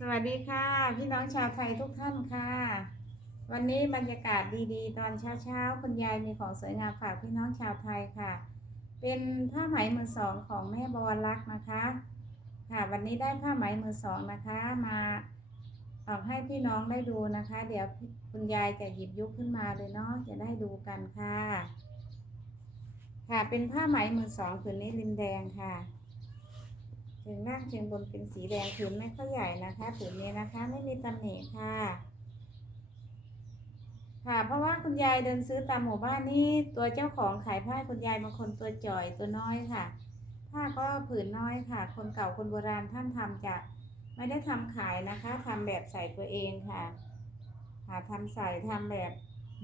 สวัสดีค่ะ พี่น้องชาวไทยทุกท่านค่ะ วันนี้บรรยากาศดีๆ ตอนเช้าๆคุณยายมีของสวยงามฝากพี่น้องชาวไทยค่ะ เป็นผ้าไหมมือสองของแม่บวรรักษ์นะคะ ค่ะ วันนี้ได้ผ้าไหมมือสองนะคะ มาออกให้พี่น้องได้ดูนะคะ เดี๋ยวคุณยายจะหยิบยกขึ้นมาเลยเนาะจะได้ดูกันค่ะ ค่ะเป็นผ้าไหมมือสองผืนนี้ริมแดงค่ะ เชิงล่างเชิงบนเป็นสีแดงผืนไม่ค่อยใหญ่นะคะผืนนี้นะคะไม่มีตำหนิค่ะ ค่ะเพราะว่าคุณยายเดินซื้อตามหมู่บ้านนี่ตัวเจ้าของขายผ้าคุณยายบางคนตัวจ่อยตัวน้อยค่ะ ผ้าก็ผืนน้อยค่ะ คนเก่าคนโบราณท่านทำจะไม่ได้ทำขายนะคะทำแบบใส่ตัวเองค่ะค่ะทำใส่ทำแบบ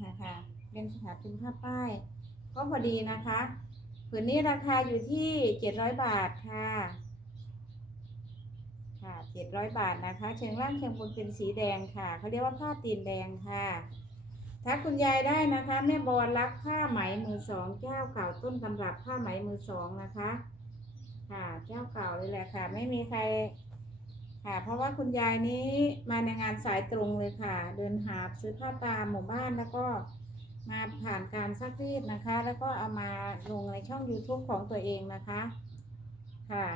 นะคะ เป็นสถาเป็นผ้าป้าย ก็พอดีนะคะผืนนี้ราคาอยู่ที่เจ็ดร้อยบาทค่ะ ค่ะเจ็ดร้อยบาทนะคะ เชิงล่างเชิงบนเป็นสีแดงค่ะ เขาเรียกว่าผ้าตีนแดงค่ะทักคุณยายได้นะคะ แม่บอลรักผ้าไหมมือสองเจ้าเก่าต้นตำรับผ้าไหมมือสองนะคะ ค่ะเจ้าเก่าเลยแหละค่ะ ไม่มีใคร ค่ะ เพราะว่าคุณยายนี้มาในงานสายตรงเลยค่ะ เดินหาซื้อผ้าตามหมู่บ้านแล้วก็มาผ่านการซักรีดนะคะ แล้วก็เอามาลงในช่อง YouTube ของตัวเองนะคะ ค่ะ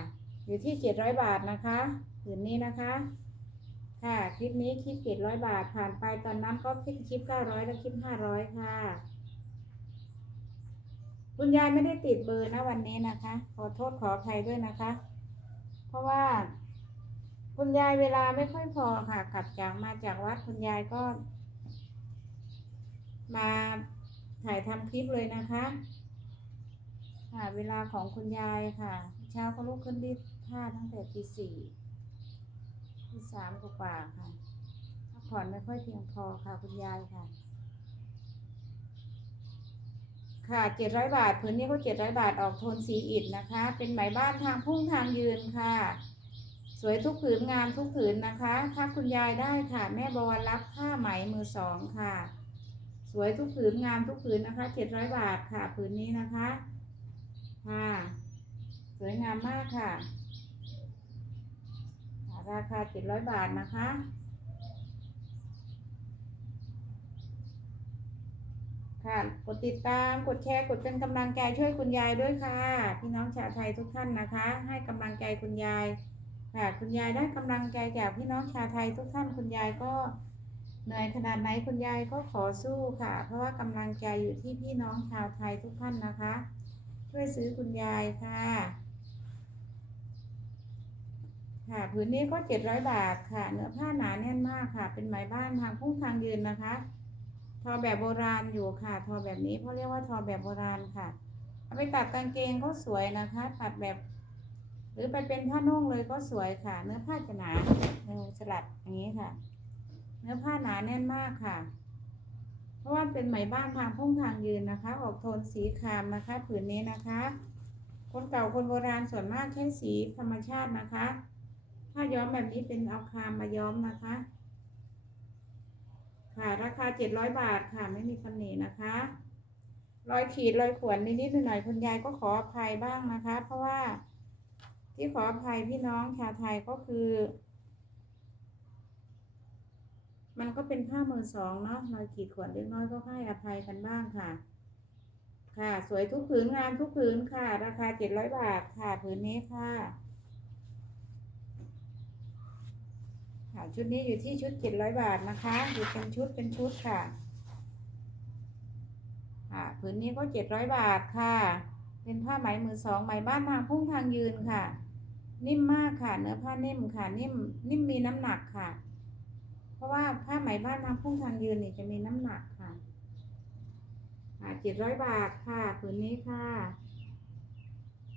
อยู่ที่เจ็ดร้อยบาทนะคะ ผืนนี้นะคะ ค่ะคลิปนี้คลิปเจ็ดร้อยบาทผ่านไปตอนนั้นก็คลิปคลิปเก้าร้อยแล้วคลิปห้าร้อยค่ะ คุณยายไม่ได้ติดเบอร์นะวันนี้นะคะ ขอโทษขออภัยด้วยนะคะ เพราะว่า คุณยายเวลาไม่ค่อยพอค่ะกลับจากมาจากวัดคุณยายก็ มาถ่ายทำคลิปเลยนะคะค่ะเวลาของคุณยายค่ะ เช้าก็ลุกขึ้นรีดผ้าตั้งแต่ตีสี่ ตีสามกว่าค่ะพักผ่อนไม่ค่อยเพียงพอค่ะคุณยายค่ะ ค่ะเจ็ดร้อยบาทพื้นนี้ก็เจ็ดร้อยบาทออกโทนสีอิฐนะคะ เป็นไหมบ้านทางพุ่งทางยืนค่ะ สวยทุกผืนงามทุกผืนนะคะถ้าคุณยายได้ค่ะ แม่บวรรับผ้าไหมมือสองค่ะ สวยทุกผืนงามทุกผืนนะคะเจ็ดร้อยบาทค่ะผืนนี้นะคะค่ะสวยงามมากค่ะ ราคาเจ็ดร้อยบาทนะคะ ค่ะ กดติดตาม กดแชร์ กดเป็นกำลังใจช่วยคุณยายด้วยค่ะ พี่น้องชาวไทยทุกท่านนะคะ ให้กำลังใจคุณยาย ค่ะ คุณยายได้กำลังใจจากพี่น้องชาวไทยทุกท่าน คุณยายก็เหนื่อยขนาดไหนคุณยายก็ขอสู้ค่ะ เพราะว่ากำลังใจอยู่ที่พี่น้องชาวไทยทุกท่านนะคะ ช่วยซื้อคุณยายค่ะ ค่ะผืนนี้ก็เจ็ดร้อยบาทค่ะ เนื้อผ้าหนาแน่นมากค่ะ เป็นไหมบ้านทางพุ่งทางยืนนะคะ ทอแบบโบราณอยู่ค่ะ ทอแบบนี้เขาเรียกว่าทอแบบโบราณค่ะเอาไปตัดกางเกงก็สวยนะคะตัดแบบ หรือไปเป็นผ้านุ่งเลยก็สวยค่ะ เนื้อผ้าจะหนาหนึ่งสลัดอย่างนี้ค่ะ เนื้อผ้าหนาแน่นมากค่ะ เพราะว่าเป็นไหมบ้านทางพุ่งทางยืนนะคะ ออกโทนสีครามนะคะ ผืนนี้นะคะ คนเก่าคนโบราณส่วนมากใช้สีธรรมชาตินะคะ ถ้าย้อมแบบนี้เป็นเอาครามมาย้อมนะคะ ค่ะราคาเจ็ดร้อยบาทค่ะไม่มีตำหนินะคะรอยขีดรอยข่วนนิดๆหน่อยๆคุณยายก็ขออภัยบ้างนะคะ เพราะว่าที่ขออภัยพี่น้องชาวไทยก็คือ มันก็เป็นผ้ามือสองเนาะรอยขีดข่วนเล็กน้อยก็ให้อภัยกันบ้างค่ะ ค่ะ สวยทุกผืนงามทุกผืนค่ะ ราคาเจ็ดร้อยบาทค่ะผืนนี้ค่ะ ค่ะชุดนี้อยู่ที่ชุดเจ็ดร้อยบาทนะคะอยู่เป็นชุดเป็นชุดค่ะค่ะผืนนี้ก็เจ็ดร้อยบาทค่ะ เป็นผ้าไหมมือสองไหมบ้านทางพุ่งทางยืนค่ะ นิ่มมากค่ะ เนื้อผ้านิ่มค่ะ นิ่มนิ่มมีน้ำหนักค่ะ เพราะว่าผ้าไหมบ้านทางพุ่งทางยืนนี่จะมีน้ำหนักค่ะค่ะเจ็ดร้อยบาทค่ะผืนนี้ค่ะ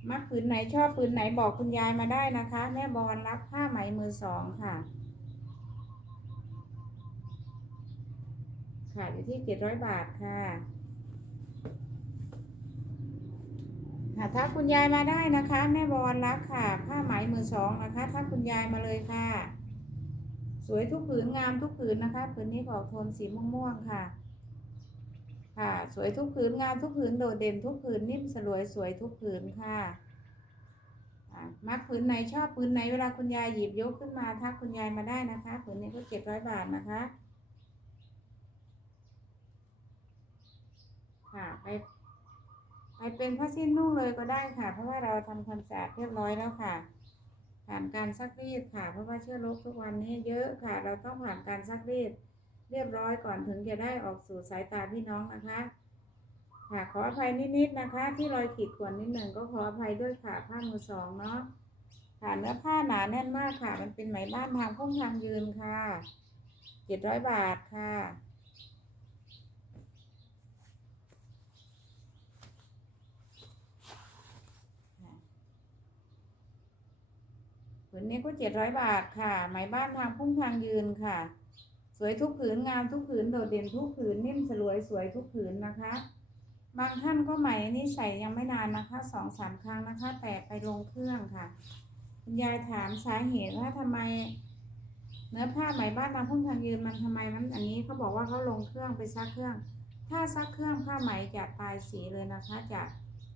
มักผืนไหนชอบผืนไหนบอกคุณยายมาได้นะคะ แม่บอลรับผ้าไหมมือสองค่ะ ค่ะอยู่ที่เจ็ดร้อยบาทค่ะ ค่ะถ้าคุณยายมาได้นะคะ แม่บอลรักค่ะ ผ้าไหมมือสองนะคะ ถ้าคุณยายมาเลยค่ะ สวยทุกผืนงามทุกผืนนะคะผืนนี้ออกโทนสีม่วงๆค่ะ ค่ะ สวยทุกผืนงามทุกผืนโดดเด่นทุกผืนนิ่มสลวยสวยทุกผืนค่ะอ่าอะมักผืนไหนชอบผืนไหนเวลาคุณยายหยิบยกขึ้นมาทักคุณยายมาได้นะคะผืนนี้ก็เจ็ดร้อยบาทนะคะ ค่ะไปไปเป็นผ้าสิ้นนุ่งเลยก็ได้ค่ะ เพราะว่าเราทำความสะอาดเรียบร้อยแล้วค่ะ ผ่านการซักรีดค่ะ เพราะว่าเชื้อโรคทุกวันนี้เยอะค่ะ เราต้องผ่านการซักรีดเรียบร้อยก่อนถึงจะได้ออกสู่สายตาพี่น้องนะคะ ค่ะขออภัยนิดๆนะคะ ที่รอยขีดข่วนนิดหนึ่งก็ขออภัยด้วยค่ะผ้ามือสองเนาะค่ะเนื้อผ้าหนาแน่นมากค่ะ มันเป็นไหมบ้านทางพุ่งทางยืนค่ะเจ็ดร้อยบาทค่ะ ผืนนี้ก็เจ็ดร้อยบาทค่ะ ไหมบ้านทางพุ่งทางยืนค่ะ สวยทุกผืนงามทุกผืนโดดเด่นทุกผืนนิ่มสลวยสวยทุกผืนนะคะ บางท่านก็ไหมนี่ใส่ยังไม่นานนะคะสองสามครั้งนะคะ แต่ไปลงเครื่องค่ะคุณยายถามสาเหตุว่าทำไม เนื้อผ้าไหมบ้านทางพุ่งทางยืนมันทำไมมันอันนี้เขาบอกว่าเขาลงเครื่องไปซักเครื่อง ถ้าซักเครื่องผ้าไหมจะตายสีเลยนะคะ จะ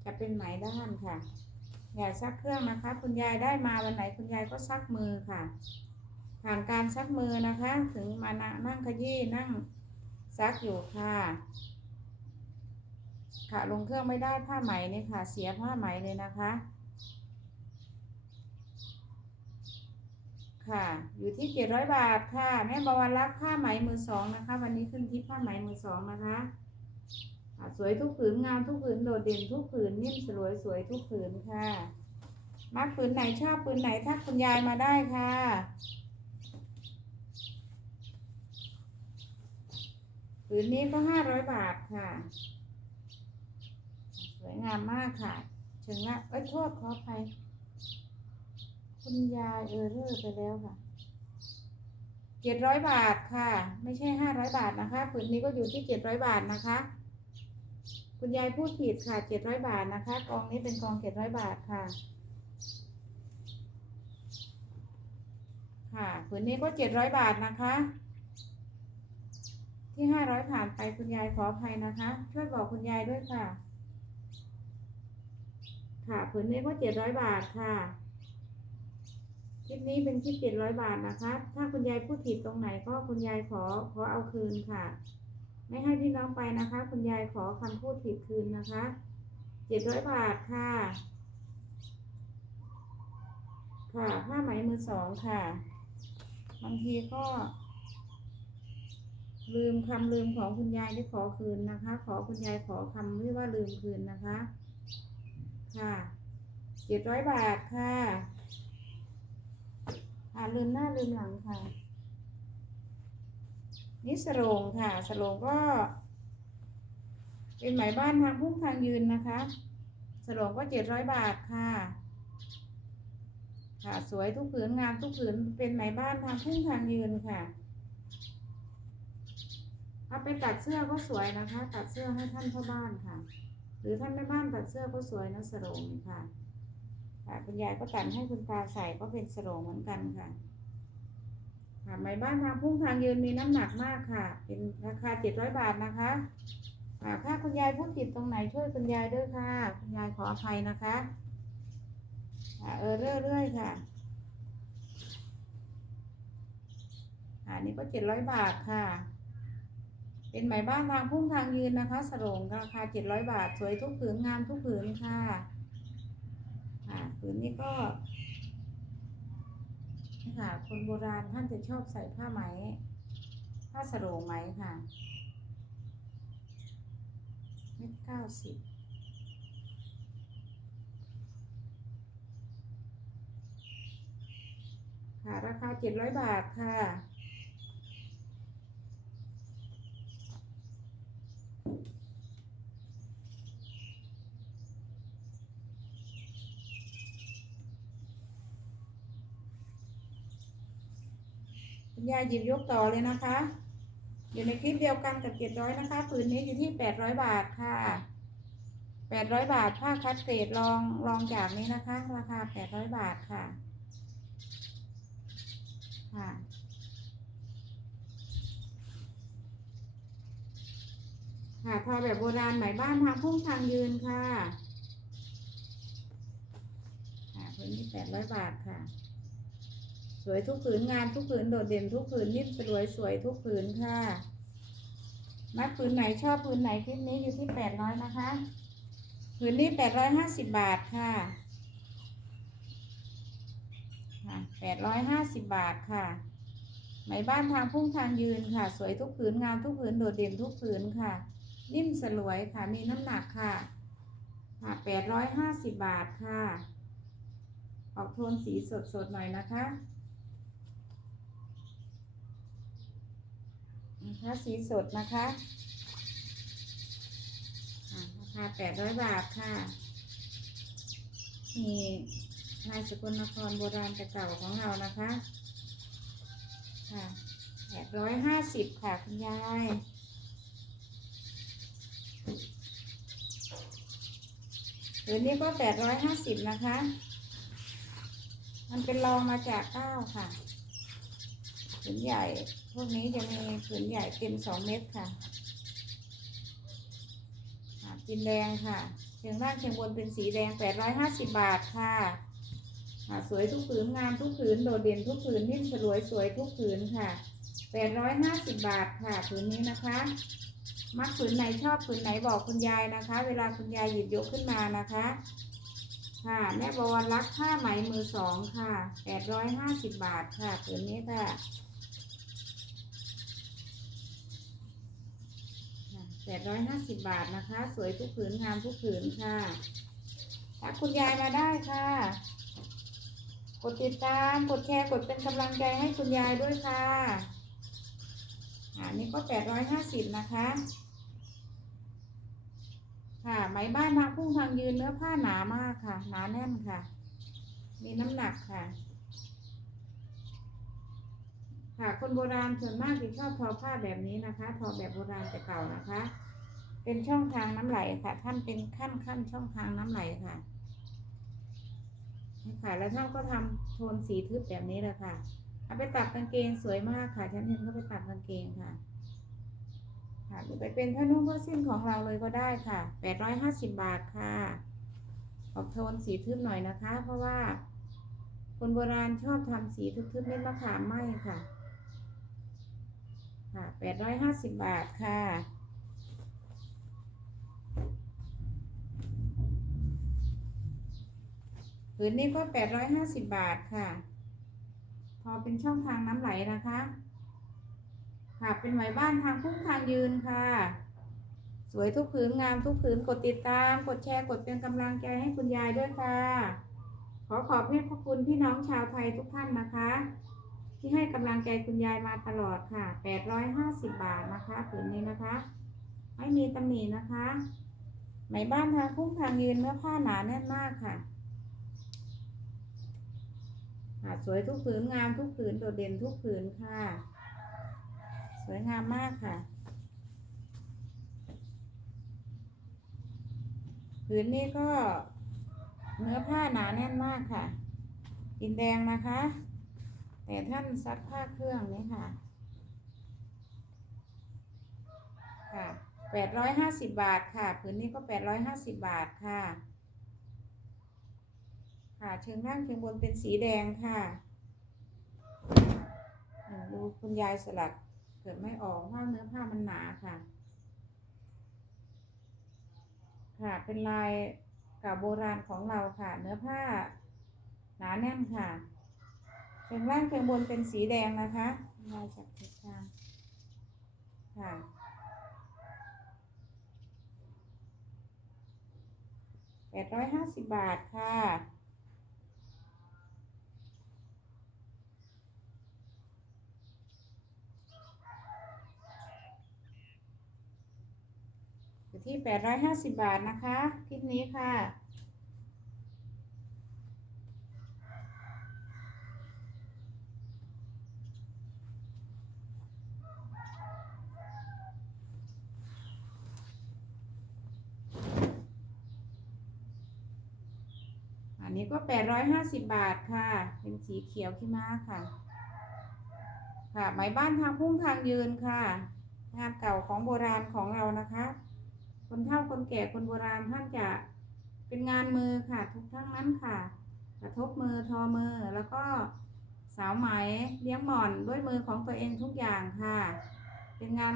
จะเป็นไหมด้านค่ะ อย่าซักเครื่องนะคะ คุณยายได้มาวันไหนคุณยายก็ซักมือค่ะ ผ่านการซักมือนะคะ ถึงมานะนั่งขยี้นั่งซักอยู่ค่ะ ค่ะลงเครื่องไม่ได้ผ้าไหมนี่ค่ะ เสียผ้าไหมเลยนะคะ ค่ะ อยู่ที่เจ็ดร้อยบาทค่ะ แม่บวรรักผ้าไหมมือสองนะคะ วันนี้ขึ้นที่ผ้าไหมมือสองนะคะ ค่ะสวยทุกผืนงามทุกผืนโดดเด่นทุกผืนนิ่มสลวยสวยทุกผืนค่ะมักผืนไหนชอบผืนไหนทักคุณยายมาได้ค่ะผืนนี้ก็ห้าร้อยบาทค่ะ สวยงามมากค่ะถึงละเอ้ยโทษขออภัยคุณยายเออเรอร์ไปแล้วค่ะเจ็ดร้อยบาทค่ะ ไม่ใช่ห้าร้อยบาทนะคะผืนนี้ก็อยู่ที่เจ็ดร้อยบาทนะคะ คุณยายพูดผิดค่ะเจ็ดร้อยบาทนะคะ กองนี้เป็นกองเจ็ดร้อยบาทค่ะ ค่ะผืนนี้ก็เจ็ดร้อยบาทนะคะ ที่ห้าร้อยผ่านไปคุณยายขออภัยนะคะ ช่วยบอกคุณยายด้วยค่ะ ค่ะผืนนี้ก็เจ็ดร้อยบาทค่ะคลิปนี้เป็นคลิปเจ็ดร้อยบาทนะคะ ถ้าคุณยายพูดผิดตรงไหนก็คุณยายขอขอเอาคืนค่ะ ไม่ให้พี่น้องไปนะคะ คุณยายขอคำพูดผิดคืนนะคะเจ็ดร้อยบาทค่ะ ค่ะผ้าไหมมือสองค่ะ บางทีก็ ลืมคำลืมของคุณยายที่ขอคืนนะคะ ขอคุณยายขอคำที่ว่าลืมคืนนะคะ ค่ะเจ็ดร้อยบาทค่ะอ่าลืมหน้าลืมหลังค่ะ นี่สโรงค่ะสโรงก็เป็นไหมบ้านทางพุ่งทางยืนนะคะสโรงก็เจ็ดร้อยบาทค่ะ ค่ะสวยทุกผืนงามทุกผืนเป็นไหมบ้านทางพุ่งทางยืนค่ะเอาไปตัดเสื้อก็สวยนะคะ ตัดเสื้อให้ท่านพ่อบ้านค่ะ หรือท่านแม่บ้านตัดเสื้อก็สวยนะสโรงค่ะค่ะคุณยายก็ตัดให้คุณตาใส่ก็เป็นสโรงเหมือนกันค่ะ ค่ะไหมบ้านทางพุ่งทางยืนมีน้ำหนักมากค่ะ เป็นราคาเจ็ดร้อยบาทนะคะค่ะถ้าคุณยายพูดผิดตรงไหนช่วยคุณยายด้วยค่ะ คุณยายขออภัยนะคะค่ะเออเรื่อยๆค่ะอันนี้ก็เจ็ดร้อยบาทค่ะ เป็นไหมบ้านทางพุ่งทางยืนนะคะ สรงราคาเจ็ดร้อยบาท สวยทุกผืนงามทุกผืนค่ะค่ะผืนนี้ก็ ค่ะ คนโบราณท่านจะชอบใส่ผ้าไหม ผ้าสโรงไหมค่ะเม็ดเก้าสิบค่ะ ราคาเจ็ดร้อยบาทค่ะ คุณยาย หยิบยกต่อเลยนะคะ อยู่ในคลิปเดียวกันกับเจ็ดร้อยนะคะผืนนี้อยู่ที่แปดร้อยบาทค่ะแปดร้อยบาทผ้าคัดเศษลองลองจากนี้นะคะ ราคาแปดร้อยบาทค่ะ ค่ะ ค่ะทอแบบโบราณไหมบ้านทางพุ่งทางยืนค่ะ ค่ะผืนผืนนี้แปดร้อยบาทค่ะ สวยทุกผืนงานทุกผืนโดดเด่นทุกผืนนิ่มสลวยสวยทุกผืนค่ะ มัดผืนไหนชอบผืนไหนคลิปนี้อยู่ที่แปดร้อยนะคะ ผืนนี้แปดร้อยห้าสิบบาทค่ะค่ะแปดร้อยห้าสิบบาทค่ะไหมบ้านทางพุ่งทางยืนค่ะ สวยทุกผืนงามทุกผืนโดดเด่นทุกผืนค่ะ นิ่มสลวยค่ะมีน้ำหนักค่ะค่ะแปดร้อยห้าสิบบาทค่ะ ออกโทนสีสดๆหน่อยนะคะ นะคะสีสดนะคะราคาแปดร้อยบาทค่ะมีลายสกุลนครโบราณแต่เก่าของเรานะคะค่ะแปดร้อยห้าสิบค่ะคุณยายเดี๋ยวนี้ก็แปดร้อยห้าสิบนะคะ มันเป็นรองมาจากเก้าค่ะผืนใหญ่ พวกนี้จะมีผืนใหญ่เต็มสองเม็ดค่ะอ่าจินแดงค่ะเชียงล่างเชียงบนเป็นสีแดงแปดร้อยห้าสิบบาทค่ะสวยทุกผืนงามทุกผืนโดดเด่นทุกผืนนิ่มสลวยสวยทุกผืนค่ะแปดร้อยห้าสิบบาทค่ะผืนนี้นะคะ มักผืนไหนชอบผืนไหนบอกคุณยายนะคะ เวลาคุณยายหยิบยกขึ้นมานะคะ ค่ะแม่บอลรักผ้าไหมมือสองค่ะแปดร้อยห้าสิบบาทค่ะผืนนี้ค่ะ แปดร้อยห้าสิบบาทนะคะ สวยทุกผืนงามทุกผืนค่ะทักคุณยายมาได้ค่ะ กดติดตาม กดแชร์ กดเป็นกำลังใจให้คุณยายด้วยค่ะ อันนี้ก็แปดร้อยห้าสิบนะคะ ค่ะ ไหมบ้านทางพุ่งทางยืนเนื้อผ้าหนามากค่ะ หนาแน่นค่ะ มีน้ำหนักค่ะ ค่ะ คนโบราณส่วนมากจะชอบทอผ้าแบบนี้นะคะทอแบบโบราณแต่เก่านะคะ เป็นช่องทางน้ำไหลค่ะ ท่านเป็นขั้นขั้นช่องทางน้ำไหลค่ะค่ะแล้วท่านก็ทำโทนสีทึบแบบนี้เลยค่ะเอาไปตัดกางเกงสวยมากค่ะฉันเห็นเขาไปตัดกางเกงค่ะค่ะหรือไปเป็นผ้านุ่งผ้าสิ้นของเราเลยก็ได้ค่ะแปดร้อยห้าสิบบาทค่ะ ออกโทนสีทึบหน่อยนะคะ เพราะว่าคนโบราณชอบทำสีทึบๆเม็ดมะขามไหมค่ะ ค่ะแปดร้อยห้าสิบบาทค่ะ ผืนนี้ก็แปดร้อยห้าสิบบาทค่ะ พอเป็นช่องทางน้ำไหลนะคะ ค่ะ เป็นไหมบ้านทางพุ่งทางยืนค่ะ สวยทุกผืนงามทุกผืนกดติดตาม กดแชร์กดเป็นกำลังใจให้คุณยายด้วยค่ะ ขอขอบพระคุณพี่น้องชาวไทยทุกท่านนะคะ ที่ให้กำลังใจคุณยายมาตลอดค่ะ 850 บาทนะคะผืนนี้นะคะ ไม่มีตำหนินะคะไหมบ้านทางพุ่งทางยืนเนื้อผ้าหนาแน่นมากค่ะค่ะสวยทุกผืนงามทุกผืนโดดเด่นทุกผืนค่ะ สวยงามมากค่ะ ผืนนี้ก็เนื้อผ้าหนาแน่นมากค่ะดินแดงนะคะ แต่ท่านซักผ้าเครื่องนี้ค่ะ ค่ะแปดร้อยห้าสิบบาทค่ะผืนนี้ก็แปดร้อยห้าสิบบาทค่ะ ค่ะเชิงล่างเชิงบนเป็นสีแดงค่ะดูคุณยายสลัดเกิดไม่ออกเพราะเนื้อผ้ามันหนาค่ะ ค่ะเป็นลายเก่าโบราณของเราค่ะ เนื้อผ้าหนาแน่นค่ะ เชิงล่างเชิงบนเป็นสีแดงนะคะลายจากทิศทางค่ะแปดร้อยห้าสิบบาทค่ะอยู่ที่แปดร้อยห้าสิบบาทนะคะ คลิปนี้ค่ะ อั นี้ก็แปดร้อยห้าสิบบาทค่ะ เป็นสีเขียวขี้ม้าค่ะ ค่ะไหมบ้านทางพุ่งทางยืนค่ะ งานเก่าของโบราณของเรานะคะ คนเฒ่าคนแก่คนโบราณท่านจะเป็นงานมือค่ะ ทุกทั้งนั้นค่ะ กระทบมือทอมือแล้วก็สาวไหมเลี้ยงหม่อนด้วยมือของตัวเองทุกอย่างค่ะ เป็นงาน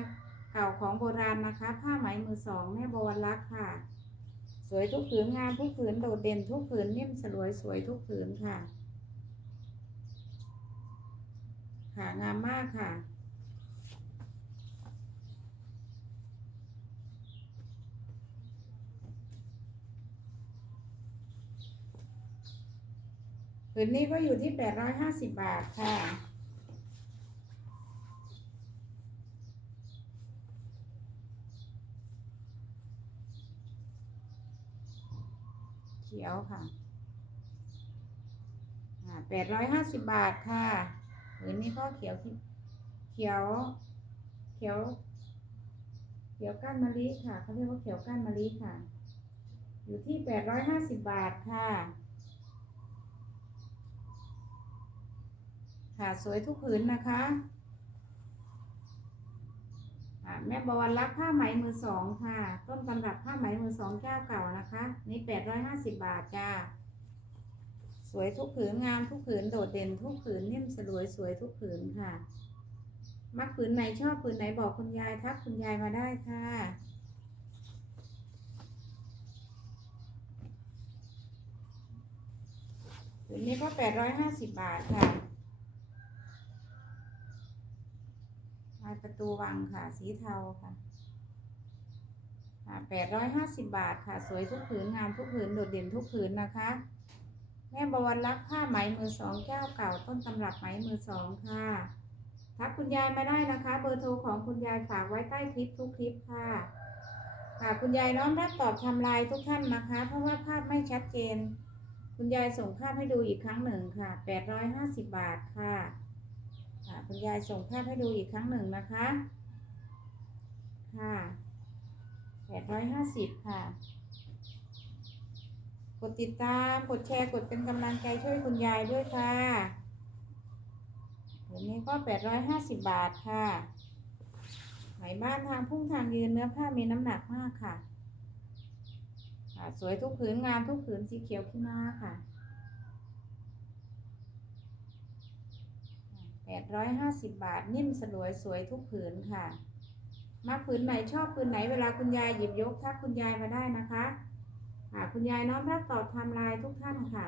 เก่าของโบราณนะคะ ผ้าไหมมือสองแม่บวรรักษ์ค่ะ สวยทุกผืนงานทุกผืนโดดเด่นทุกผืนนิ่มสลวยสวยทุกผืนค่ะ ค่ะ งามมากค่ะ ผืนนี้ก็อยู่ที่แปดร้อยห้าสิบบาทค่ะ ขียวค่ะแปดร้อยห้าสิบบาทค่ะผืนนี้ก็เขียวที่เขียว เขียว เขียวก้านมะลิค่ะเขาเรียกว่าเขียวก้านมะลิค่ะ อยู่ที่แปดร้อยห้าสิบบาทค่ะ ค่ะสวยทุกผืนนะคะ แม่บวรรักผ้าไหมมือสองค่ะ ต้นตำรับผ้าไหมมือสองเจ้าเก่านะคะ นี่แปดร้อยห้าสิบบาทจ้า สวยทุกผืนงามทุกผืนโดดเด่นทุกผืนนิ่มสลวยสวยทุกผืนค่ะ มักผืนไหนชอบผืนไหนบอกคุณยายทักคุณยายมาได้ค่ะผืนนี้ก็แปดร้อยห้าสิบบาทค่ะ ลายประตูวังค่ะ สีเทาค่ะแปดร้อยห้าสิบบาทค่ะ สวยทุกผืนงามทุกผืนโดดเด่นทุกผืนนะคะ แม่บวรรักผ้าไหมมือสองแก้วเก่าต้นตำรับไหมมือสองค่ะทักคุณยายมาได้นะคะ เบอร์โทรของคุณยายฝากไว้ใต้คลิปทุกคลิปค่ะค่ะคุณยายน้อมรับตอบทำลายทุกท่านนะคะ เพราะว่าภาพไม่ชัดเจน คุณยายส่งภาพให้ดูอีกครั้งหนึ่งค่ะแปดร้อยห้าสิบบาทค่ะ ค่ะคุณยายส่งภาพให้ดูอีกครั้งหนึ่งนะคะ ค่ะแปดร้อยห้าสิบค่ะ กดติดตาม กดแชร์ กดเป็นกำลังใจช่วยคุณยายด้วยค่ะเดี๋ยวนี้ก็แปดร้อยห้าสิบบาทค่ะไหมบ้านทางพุ่งทางยืนเนื้อผ้ามีน้ำหนักมากค่ะ สวยทุกผืนงามทุกผืนสีเขียวขี้ม้าค่ะ แปดร้อยห้าสิบบาท นิ่มสลวยสวยทุกผืนค่ะมาผืนไหนชอบผืนไหนเวลาคุณยายหยิบยกทักคุณยายมาได้นะคะะคุณยายน้อมรับตอบทำลายทุกท่านค่ะ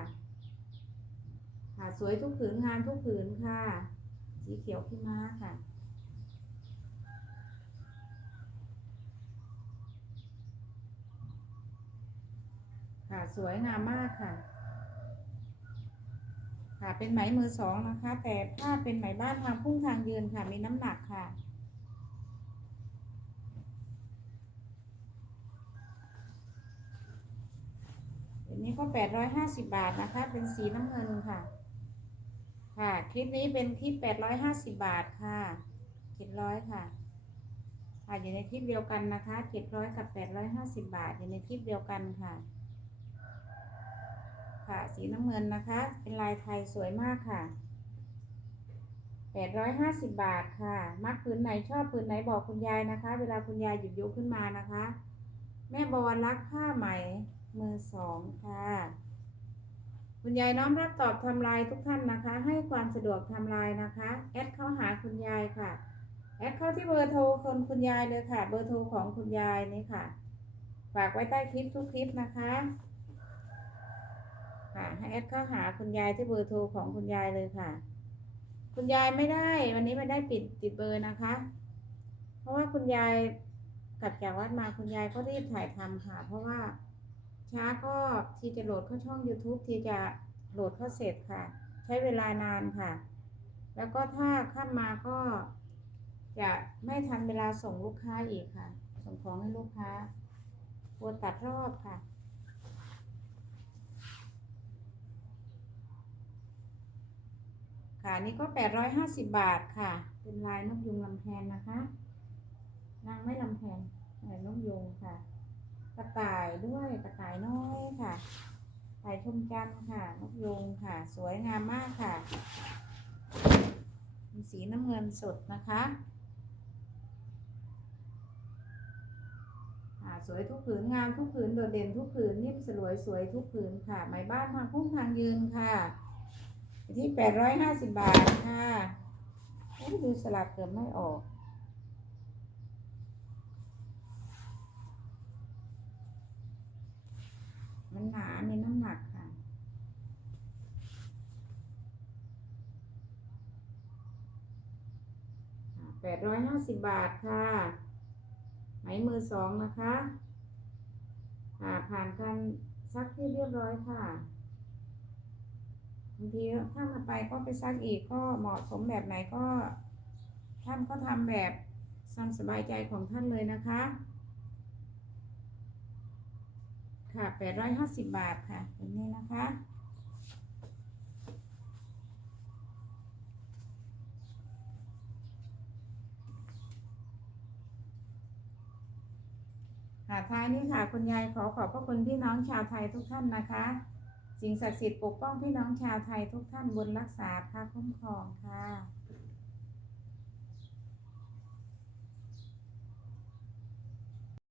ค่ะสวยทุกผืนงานทุกผืนค่ะ สีเขียวพี่ม้าค่ะค่ะสวยงามมากค่ะ เป็นไหมมือสองนะคะ แต่ผ้าเป็นไหมบ้านทางพุ่งทางยืนค่ะ มีน้ำหนักค่ะเดี๋ยวนี้ก็แปดร้อยห้าสิบบาทนะคะ เป็นสีน้ำเงินค่ะ ค่ะ คลิปนี้เป็นคลิปแปดร้อยห้าสิบบาทค่ะเจ็ดร้อยค่ะค่ะอยู่ในคลิปเดียวกันนะคะเจ็ดร้อยกับแปดร้อยห้าสิบบาทอยู่ในคลิปเดียวกันค่ะ ค่ะ สีน้ำเงินนะคะ เป็นลายไทยสวยมากค่ะแปดร้อยห้าสิบบาทค่ะ มักพื้นไหนชอบพื้นไหนบอกคุณยายนะคะ เวลาคุณยายหยิบยกขึ้นมานะคะ แม่บวรรักผ้าไหมมือสองค่ะ คุณยายน้อมรับตอบทำลายทุกท่านนะคะ ให้ความสะดวกทำลายนะคะ แอดเข้าหาคุณยายค่ะ แอดเข้าที่เบอร์โทรคนคุณยายเลยค่ะ เบอร์โทรของคุณยายนี่ค่ะ ฝากไว้ใต้คลิปทุกคลิปนะคะ ค่ะ ให้แอดเข้าหาคุณยายที่เบอร์โทรของคุณยายเลยค่ะ คุณยายไม่ได้ วันนี้ไม่ได้ปิดติดเบอร์นะคะ เพราะว่าคุณยายกลับจากวัดมาคุณยายก็รีบถ่ายทำค่ะ เพราะว่าช้าก็ทีจะโหลดเข้าช่อง YouTube ทีจะโหลดเข้าเสร็จค่ะ ใช้เวลานานค่ะ แล้วก็ถ้าข้ามมาก็จะไม่ทันเวลาส่งลูกค้าอีกค่ะ ส่งของให้ลูกค้ากลัวตัดรอบค่ะ ค่ะนี่ก็แปดร้อยห้าสิบบาทค่ะ เป็นลายนกยุงลำแพนนะคะ นางไม่ลำแพนแต่นกยุงค่ะ กระต่ายด้วยกระต่ายน้อยค่ะกระต่ายชมจันทร์ค่ะ นกยุงค่ะ สวยงามมากค่ะ มีสีน้ำเงินสดนะคะค่ะสวยทุกผืนงามทุกผืนโดดเด่นทุกผืนนิ่มสลวยสวยทุกผืนค่ะไหมบ้านทางพุ่งทางยืนค่ะ ที่แปดร้อยห้าสิบบาทค่ะดูสลักเกือบไม่ออกมันหนามีน้ำหนักค่ะ แปดร้อยห้าสิบบาทค่ะ ไหมมือสองนะคะ ผ่านการซักที่เรียบร้อยค่ะ บางทีถ้ามาไปก็ไปซักอีกก็เหมาะสมแบบไหนก็ ท่านก็ทำแบบตามสบายใจของท่านเลยนะคะ ค่ะแปดร้อยห้าสิบบาทค่ะตัวนี้นะคะค่ะท้ายนี้ค่ะ คุณยายขอขอบพระคุณพี่น้องชาวไทยทุกท่านนะคะ สิ่งศักดิ์สิทธิ์ปกป้องพี่น้องชาวไทยทุกท่านบนรักษาพระคุ้มครองค่ะ